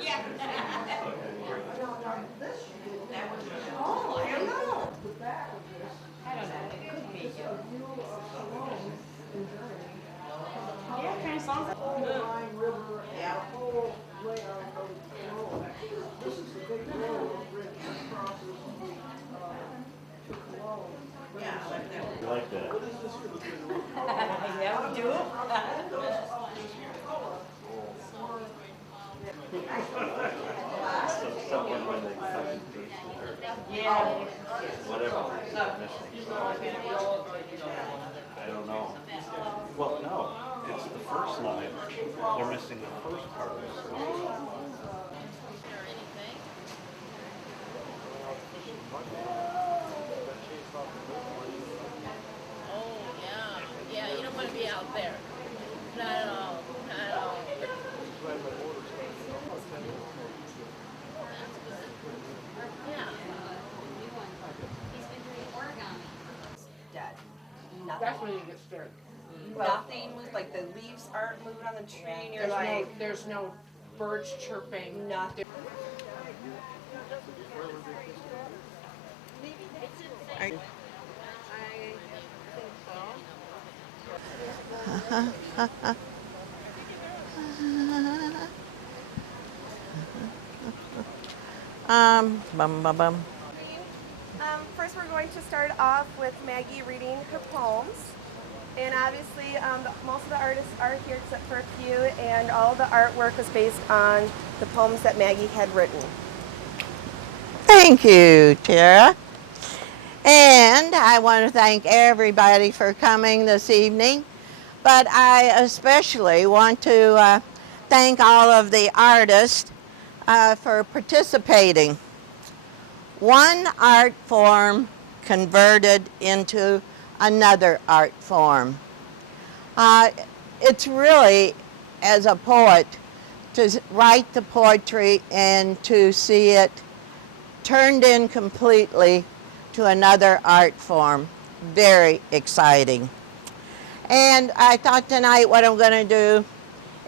Yeah. Oh, I don't know. I don't know. It could be. Yeah, it kind of sounds like yeah. This is the big railroad bridge that crosses to Cologne. Yeah, I like that. You like that? What is this here? The big road? Yeah, we do. Someone when they come to Yeah. whatever they're missing. I don't know. Well, no, it's the first line. They're missing the first part of the story. Oh, yeah. Yeah, you don't want to be out there. Not at all. Not at all. Yeah. Dead. That's Nothing. when you get scared. Nothing moved, like the leaves aren't moving on the tree, and you're There's like, there's no birds chirping. nothing. I think so. Bum bum bum. First, we're going to start off with Maggie reading her poems. And obviously, most of the artists are here except for a few, and all the artwork was based on the poems that Maggie had written. Thank you, Tara. And I want to thank everybody for coming this evening. But I especially want to thank all of the artists for participating. One art form converted into another art form. It's really, as a poet, to write the poetry and to see it turned in completely to another art form. Very exciting. And I thought tonight what I'm going to do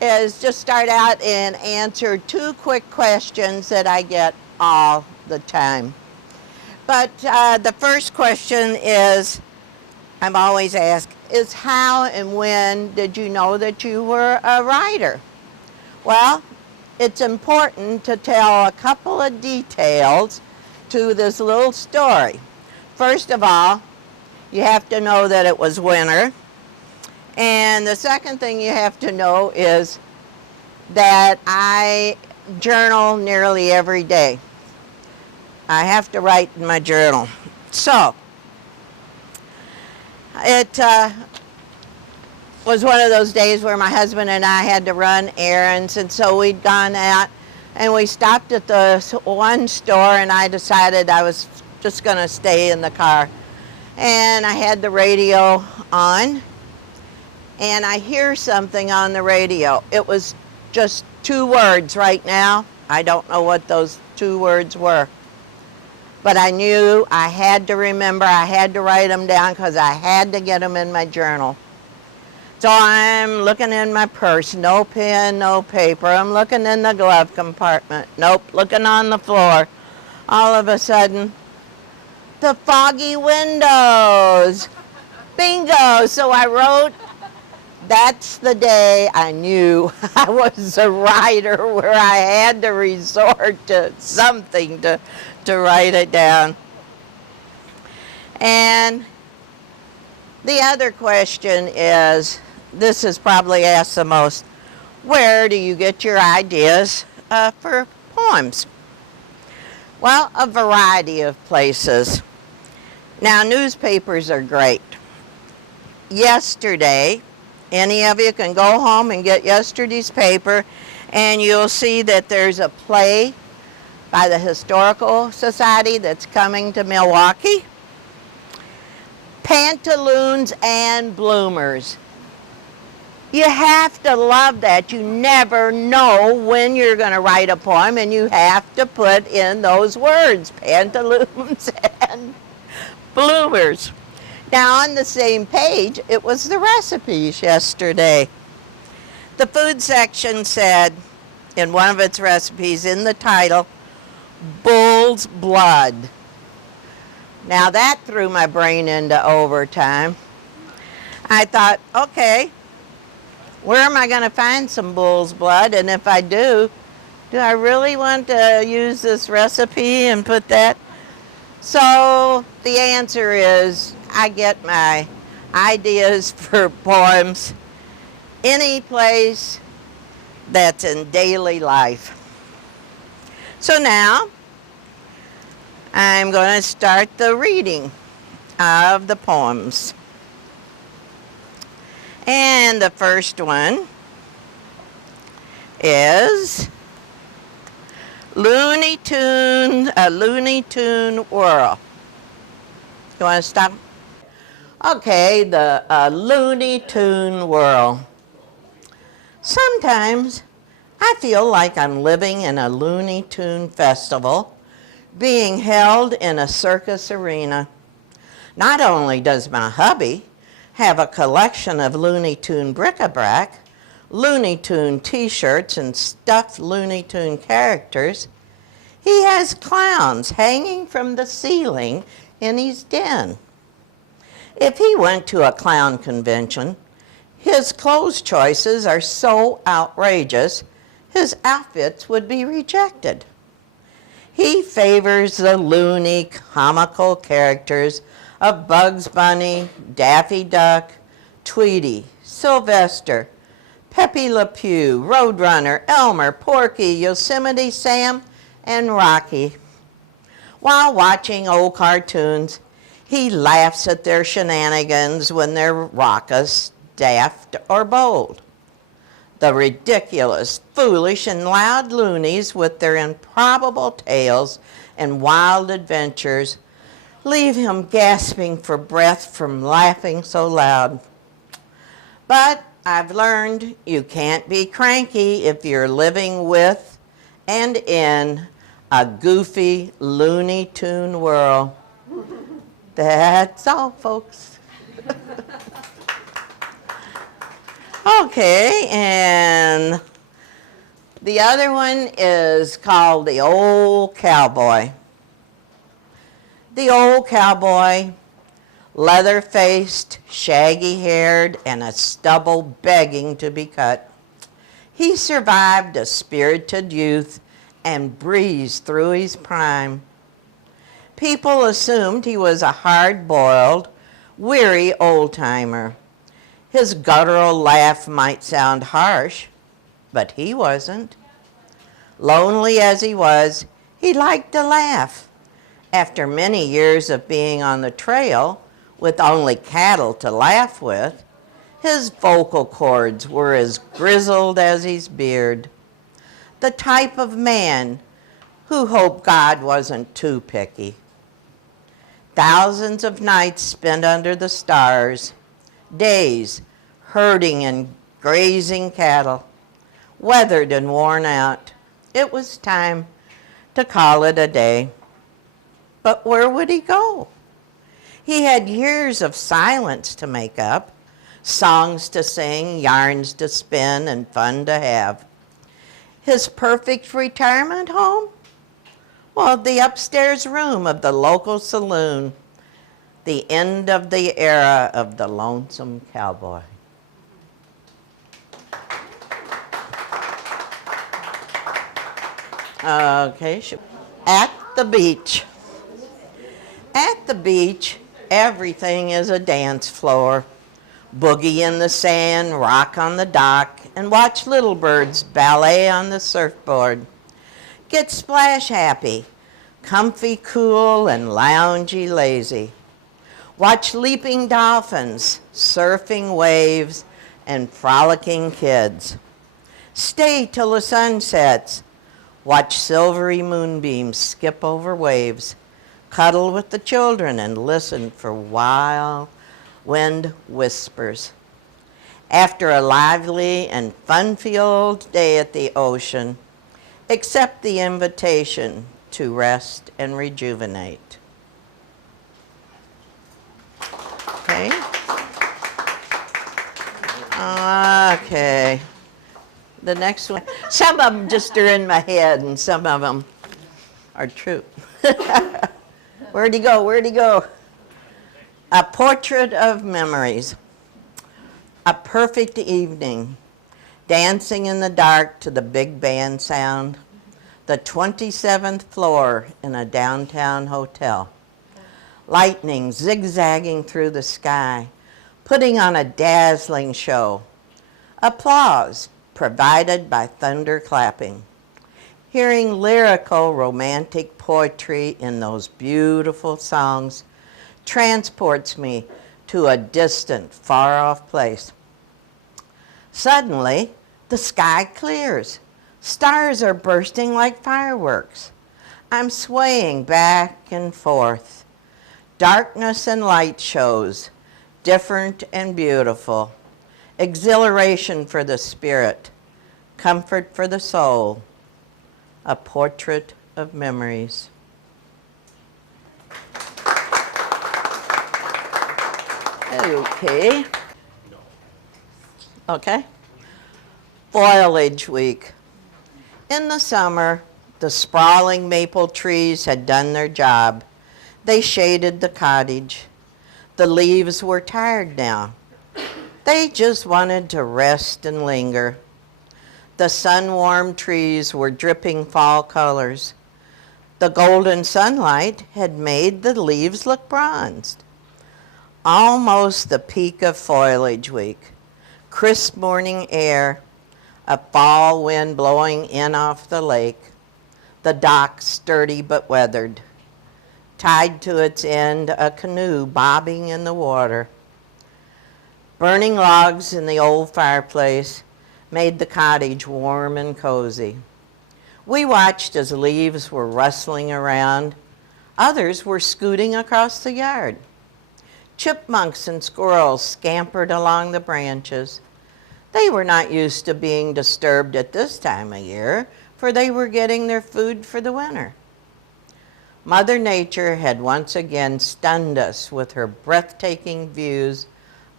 is just start out and answer two quick questions that I get all the time. But the first question is, I'm always asked, is how and when did you know that you were a writer? Well, it's important to tell a couple of details to this little story. First of all, you have to know that it was winter. And the second thing you have to know is that I journal nearly every day. I have to write in my journal. So, it was one of those days where my husband and I had to run errands, and so we'd gone out and we stopped at the one store, and I decided I was just going to stay in the car. And I had the radio on, and I hear something on the radio. It was just two words right now. I don't know what those two words were. But I knew I had to remember, I had to write them down because I had to get them in my journal. So I'm looking in my purse, no pen, no paper. I'm looking in the glove compartment. Nope, looking on the floor. All of a sudden, the foggy windows. Bingo! So I wrote, that's the day I knew I was a writer, where I had to resort to something to write it down. And the other question is, this is probably asked the most, where do you get your ideas for poems? Well, a variety of places. Now, newspapers are great. Yesterday, any of you can go home and get yesterday's paper, and you'll see that there's a play by the Historical Society that's coming to Milwaukee. Pantaloons and Bloomers. You have to love that. You never know when you're going to write a poem, and you have to put in those words, pantaloons and bloomers. Now on the same page, it was the recipes yesterday. The food section said, in one of its recipes, in the title, bull's blood. Now that threw my brain into overtime. I thought, okay, where am I going to find some bull's blood? And if I do I really want to use this recipe and put that? So the answer is, I get my ideas for poems any place that's in daily life. So now I'm going to start the reading of the poems. And the first one is A Looney Tune Whirl. You want to stop? Okay, the Looney Tune Whirl. Sometimes I feel like I'm living in a Looney Tune festival being held in a circus arena. Not only does my hubby have a collection of Looney Tune bric-a-brac, Looney Tune t-shirts, and stuffed Looney Tune characters, he has clowns hanging from the ceiling in his den. If he went to a clown convention, his clothes choices are so outrageous, his outfits would be rejected. He favors the loony, comical characters of Bugs Bunny, Daffy Duck, Tweety, Sylvester, Pepe Le Pew, Roadrunner, Elmer, Porky, Yosemite Sam, and Rocky. While watching old cartoons, he laughs at their shenanigans when they're raucous, daft, or bold. The ridiculous, foolish, and loud loonies with their improbable tales and wild adventures leave him gasping for breath from laughing so loud. But I've learned you can't be cranky if you're living with and in a goofy Looney Tune whirl. That's all, folks. Okay, and the other one is called The Old Cowboy. The old cowboy, leather-faced, shaggy-haired, and a stubble begging to be cut. He survived a spirited youth and breezed through his prime. People assumed he was a hard-boiled, weary old-timer. His guttural laugh might sound harsh, but he wasn't. Lonely as he was, he liked to laugh. After many years of being on the trail with only cattle to laugh with, his vocal cords were as grizzled as his beard. The type of man who hoped God wasn't too picky. Thousands of nights spent under the stars, days herding and grazing cattle, weathered and worn out. It was time to call it a day. But where would he go? He had years of silence to make up, songs to sing, yarns to spin, and fun to have. His perfect retirement home? Well, the upstairs room of the local saloon, the end of the era of the lonesome cowboy. Okay, at the beach. At the beach, everything is a dance floor. Boogie in the sand, rock on the dock, and watch little birds ballet on the surfboard. Get splash happy, comfy cool, and loungy lazy. Watch leaping dolphins, surfing waves, and frolicking kids. Stay till the sun sets. Watch silvery moonbeams skip over waves. Cuddle with the children and listen for wild wind whispers. After a lively and fun-filled day at the ocean, accept the invitation to rest and rejuvenate. Okay. Okay. The next one. Some of them just are in my head, and some of them are true. Where'd he go? Where'd he go? A portrait of memories. A perfect evening. Dancing in the dark to the big band sound. The 27th floor in a downtown hotel. Lightning zigzagging through the sky, putting on a dazzling show. Applause provided by thunder clapping. Hearing lyrical, romantic poetry in those beautiful songs transports me to a distant, far-off place. Suddenly, the sky clears. Stars are bursting like fireworks. I'm swaying back and forth. Darkness and light shows, different and beautiful. Exhilaration for the spirit, comfort for the soul. A portrait of memories. Okay. Okay. Foliage week. In the summer, the sprawling maple trees had done their job. They shaded the cottage. The leaves were tired now. They just wanted to rest and linger. The sun-warmed trees were dripping fall colors. The golden sunlight had made the leaves look bronzed. Almost the peak of foliage week. Crisp morning air, a fall wind blowing in off the lake. The dock sturdy but weathered. Tied to its end, a canoe bobbing in the water. Burning logs in the old fireplace made the cottage warm and cozy. We watched as leaves were rustling around. Others were scooting across the yard. Chipmunks and squirrels scampered along the branches. They were not used to being disturbed at this time of year, for they were getting their food for the winter. Mother Nature had once again stunned us with her breathtaking views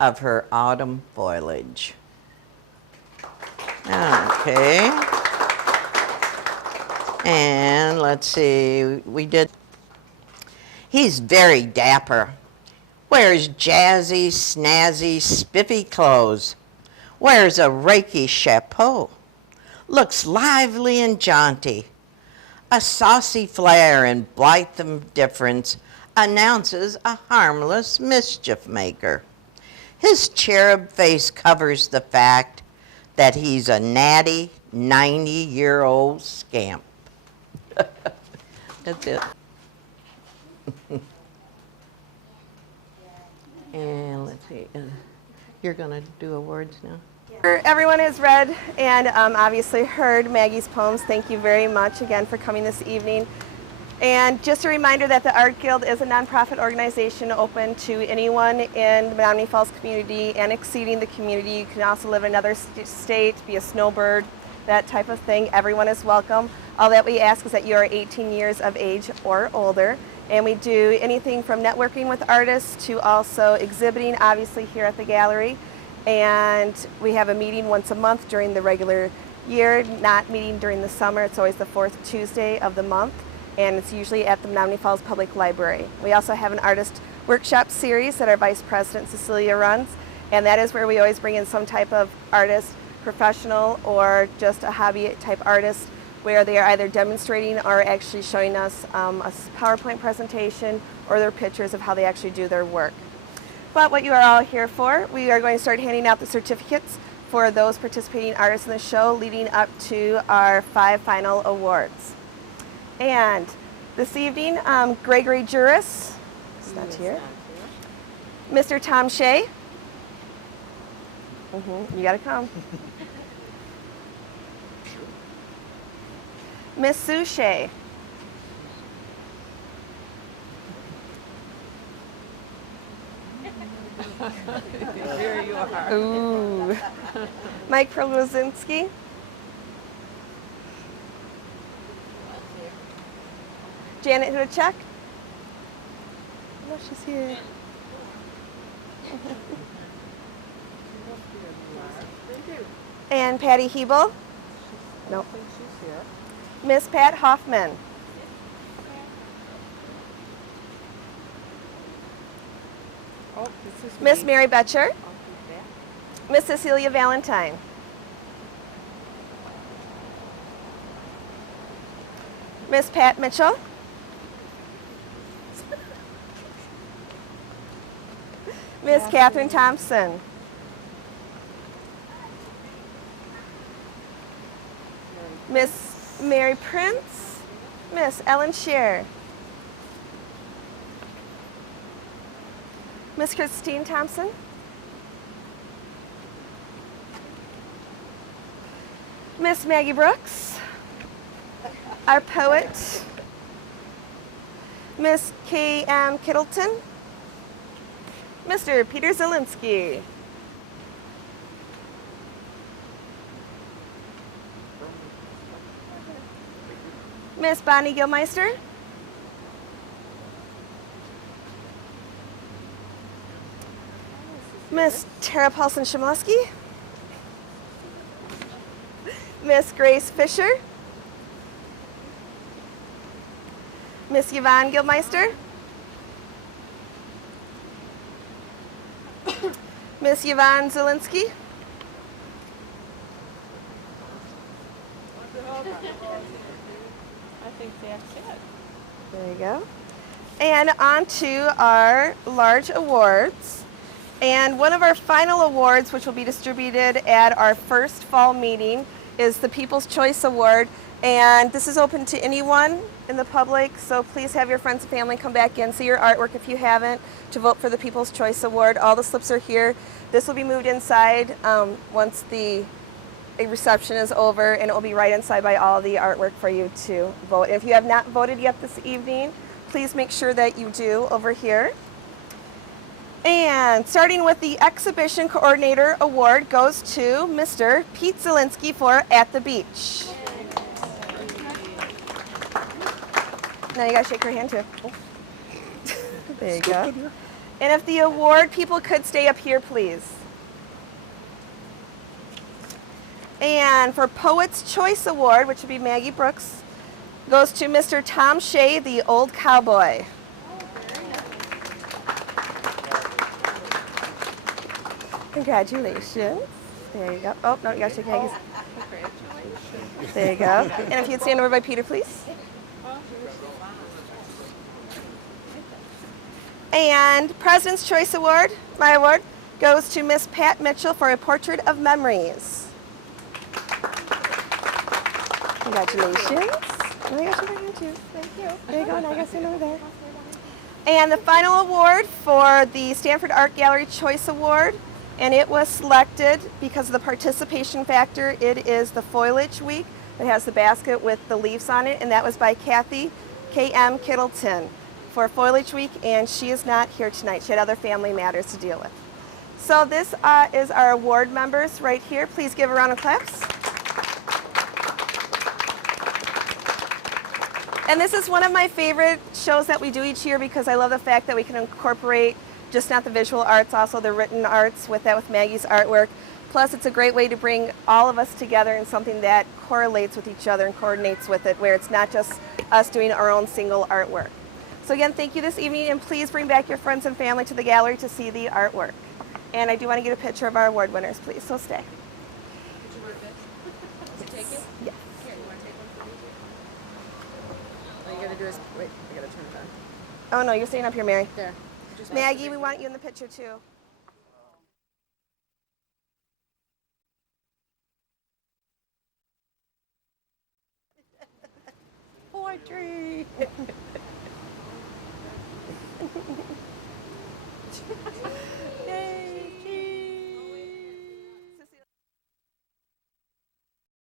of her autumn foliage. Okay. And let's see, we did. He's very dapper. Wears jazzy, snazzy, spiffy clothes. Wears a raky chapeau. Looks lively and jaunty. A saucy flair and blithesome difference announces a harmless mischief maker. His cherub face covers the fact that he's a natty 90-year-old scamp. That's it. And let's see, you're going to do awards now? Everyone has read and obviously heard Maggie's poems. Thank you very much again for coming this evening. And just a reminder that the Art Guild is a nonprofit organization open to anyone in the Menomonee Falls community and exceeding the community. You can also live in another state, be a snowbird, that type of thing. Everyone is welcome. All that we ask is that you are 18 years of age or older. And we do anything from networking with artists to also exhibiting, obviously, here at the gallery. And we have a meeting once a month during the regular year, not meeting during the summer. It's always the fourth Tuesday of the month, and it's usually at the Menomonee Falls Public Library. We also have an artist workshop series that our Vice President Cecilia runs, and that is where we always bring in some type of artist, professional, or just a hobby type artist, where they are either demonstrating or actually showing us a PowerPoint presentation or their pictures of how they actually do their work. But what you are all here for, we are going to start handing out the certificates for those participating artists in the show leading up to our 5 final awards. And this evening, Gregory Juris, is not here. Mr. Tom Shea. You gotta come. Miss Sue Shea. There you are. Ooh. Mike Proluzinski. Janet Hudachek. No, she's here. And Patty Hebel. Nope. Miss Pat Hoffman. Oh, this is Miss me. Mary Betcher. I'll keep that. Miss Cecilia Valentine. Miss Pat Mitchell. Miss Catherine Thompson. Miss Mary Prince. Miss Ellen Scheer. Miss Christine Thompson. Miss Maggie Brooks. Our poet. Miss K.M. Kittleton. Mr. Peter Zielinski. Miss Bonnie Gilmeister. Miss Tara Paulson-Shimleski. Miss Grace Fisher. Miss Yvonne Gilmeister. Miss Yvonne Zielinski. I think that's it. There you go. And on to our large awards. And one of our final awards, which will be distributed at our first fall meeting, is the People's Choice Award. And this is open to anyone in the public, so please have your friends and family come back in, see your artwork if you haven't, to vote for the People's Choice Award. All the slips are here. This will be moved inside once the reception is over, and it will be right inside by all the artwork for you to vote. And if you have not voted yet this evening, please make sure that you do over here. And starting with the Exhibition Coordinator Award goes to Mr. Pete Zielinski for At the Beach. Now you gotta shake her hand too. There you go. And if the award people could stay up here, please. And for Poet's Choice Award, which would be Maggie Brooks, goes to Mr. Tom Shea, the Old Cowboy. Congratulations. There you go. Oh, no, you gotta shake Maggie's. There you go. And if you'd stand over by Peter, please. And President's Choice Award, my award, goes to Miss Pat Mitchell for A Portrait of Memories. Congratulations. Oh, I got your hand too. Thank you. There you go. Now I got stand over there. And the final award for the Stanford Art Gallery Choice Award, and it was selected because of the participation factor. It is the Foliage Week that has the basket with the leaves on it, and that was by Kathy K.M. Kittleton for Foliage Week, and she is not here tonight. She had other family matters to deal with. So this is our award members right here. Please give a round of claps. And this is one of my favorite shows that we do each year because I love the fact that we can incorporate just not the visual arts, also the written arts with Maggie's artwork. Plus, it's a great way to bring all of us together in something that correlates with each other and coordinates with it, where it's not just us doing our own single artwork. So again, thank you this evening, and please bring back your friends and family to the gallery to see the artwork. And I do want to get a picture of our award winners, please, so stay. Did you work this? Did you take it? Yeah. Here, you want to take one for me? All you gotta do is, wait, I gotta turn it on. Oh no, you're staying up here, Mary. There. Just Maggie, we want you in the picture too. Poetry.